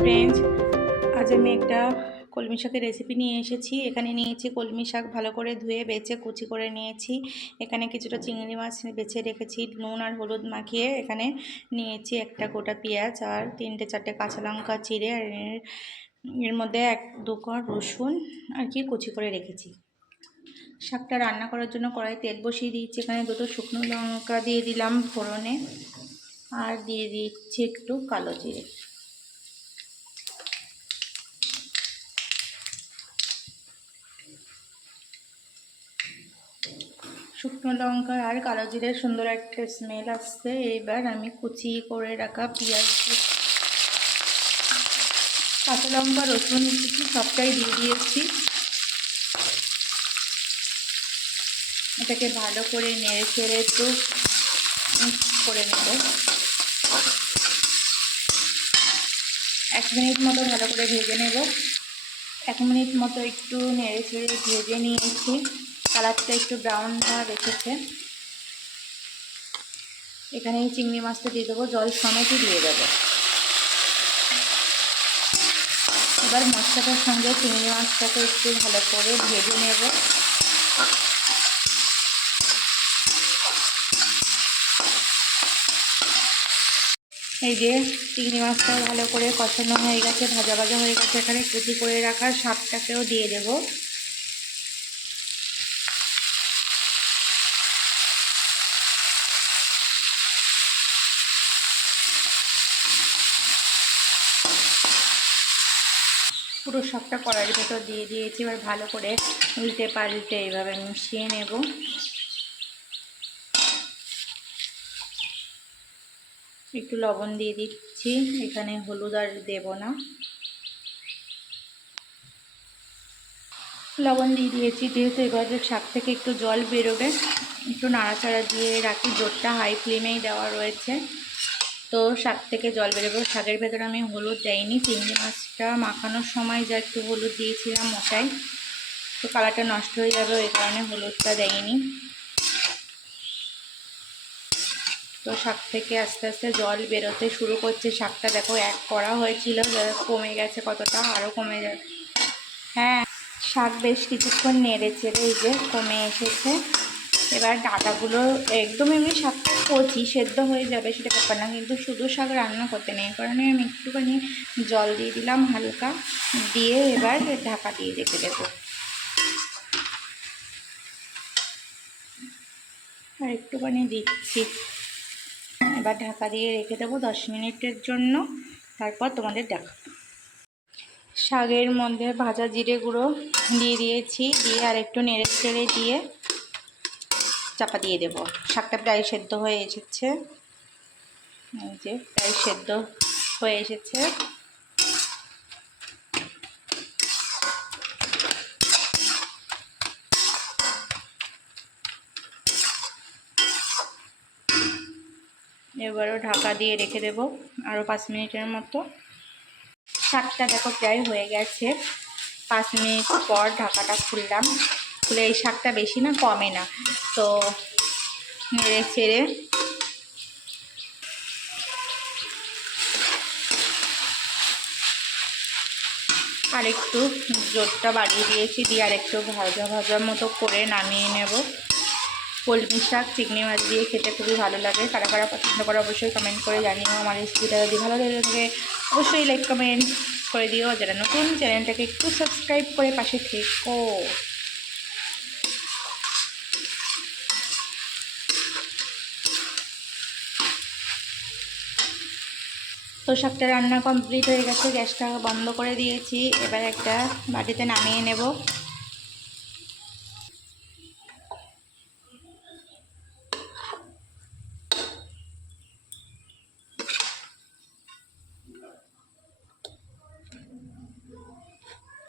Friends আজ আমি একটা কলমি শাকের রেসিপি নিয়ে এসেছি। এখানে নিয়েছি কলমি শাক ভালো করে ধুয়ে, বেছে, কুচি করে নিয়েছি। এখানে কিছুটা চিংড়ি মাছ বেছে রেখেছি, নুন আর হলুদ মাখিয়ে এখানে নিয়েছি একটা গোটা পেঁয়াজ আর তিনটে চারটে কাঁচা লঙ্কা চিড়ে আর এর- মধ্যে এক, দু কোয়া রসুন আর কি কুচি করে রেখেছি। শাকটা রান্না করার জন্য কড়াই তেল বসিয়ে দিয়েছি। এখানে দুটো শুকনো লঙ্কা দিয়ে দিলাম ফোড়নে আর দিয়ে দিচ্ছি একটু কালো জিরে। শুকনো লঙ্কা আর কালো জিরের সুন্দর একটা স্মেল আসছে। এইবার আমি কুচি করে রাখা পেঁয়াজ কাঁচা লঙ্কা, রসুন সবটাই দিয়ে দিয়েছি। এটাকে ভালো করে নেড়ে চেড়ে একটু করে নেব। এক মিনিট মতো ভালো করে ভেজে নেব। এক মিনিট মতো একটু নেড়ে চেড়ে ভেজে নিয়েছি। কালারটা একটু ব্রাউন ভাব এসেছে এখানে এই চিংড়ি মাছটা দিয়ে দেবো, জল সমেতই দিয়ে দেবো। এবার মশলাটার সঙ্গে চিংড়ি মাছটাকে একটু ভালো করে ভেজে নেব। এই যে চিংড়ি মাছটাও ভালো করে কষানো হয়ে গেছে, ভাজা ভাজা হয়ে গেছে, এখানে কুচি করে রাখা শাকটাকেও দিয়ে দেবো। পুরো সবটা কড়াইয়ের ভেতর দিয়ে দিয়েছি, এবার ভালো করে উল্টে পাল্টে এইভাবে মিশিয়ে নেব। একটু লবণ দিয়ে দিচ্ছি, এখানে হলুদ আর দেব না। লবণ দিয়ে দিয়েছি, যেহেতু এবার শাক থেকে একটু জল বেরোবে, একটু নাড়াচাড়া দিয়ে রাখি, জোরটা হাই ফ্লেমেই দেওয়া রয়েছে। তো শাক থেকে জল বেরোবে শাকের ভেতরে আমি হলুদ দেয়নি চিংড়ি মাছটা মাখানোর সময় যা একটু হলুদ দিয়েছিলাম ওটাই তো কালারটা নষ্ট হয়ে যাবে, ওই কারণে হলুদটা দেয়নি তো শাক থেকে আস্তে আস্তে জল বেরোতে শুরু করছে। শাকটা দেখো এক করা হয়েছিল কমে গেছে কতটা আরও কমে যাবে। হ্যাঁ শাক বেশ কিছুক্ষণ নেড়ে চেড়ে এই যে কমে এসেছে। এবার ডাটাগুলো একদম এমনি শাকটা কচি, সেদ্ধ হয়ে যাবে সেটা ব্যাপার না, কিন্তু শুধু শাক রান্না করতে নেই। কারণে আমি একটুখানি জল দিয়ে দিলাম হালকা, দিয়ে এবার ঢাকা দিয়ে রেখে দেবো। আর একটুখানি দিচ্ছি। এবার ঢাকা দিয়ে রেখে দেবো দশ মিনিটের জন্য, তারপর তোমাদের দেখা শাকের মধ্যে ভাজা জিরে গুঁড়ো দিয়ে দিয়েছি, দিয়ে আর একটু নেড়ে চেড়ে দিয়ে চাপা দিয়ে দেব। শাকটা প্রায় সেদ্ধ হয়ে এসেছে। এই যে, প্রায় সেদ্ধ হয়ে এসেছে। এবারও ঢাকা দিয়ে রেখে দেব আরও পাঁচ মিনিটের মতো। শাকটা দেখো প্রায় হয়ে গেছে। পাঁচ মিনিট পর ঢাকাটা খুললাম। খুলে এই শাকটা বেশি না, কমে না। তো নেড়ে ছেড়ে আর একটু জোরটা বাড়িয়ে দিয়েছি, দিয়ে আর একটু ভাজা ভাজা মতো করে নামিয়ে নেব। কলমি শাক, চিংড়ি মাছ দিয়ে খেতে খুবই ভালো লাগে। কারা কারা পছন্দ করে অবশ্যই কমেন্ট করে জানিও। আমার রেসিপিটা যদি ভালো লেগে থাকে, অবশ্যই লাইক কমেন্ট করে দিও। যারা নতুন চ্যানেলটাকে একটু সাবস্ক্রাইব করে পাশে থেকো। তো শাকটা রান্না কমপ্লিট হয়ে গেছে, গ্যাসটা বন্ধ করে দিয়েছি। এবার একটা বাটিতে নামিয়ে নেব।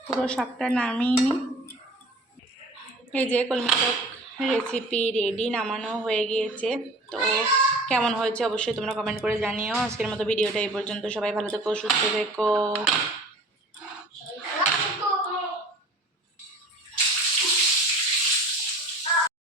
পুরো শাকটা নামিয়ে নিই। এই যে কলমি রেসিপি রেডি নামানো হয়ে গিয়েছে। তো কেমন হয়েছে অবশ্যই তোমরা কমেন্ট করে জানিও। আজকের মতো ভিডিওটা এই পর্যন্ত। সবাই ভালো থেকো, সুস্থ থেকো।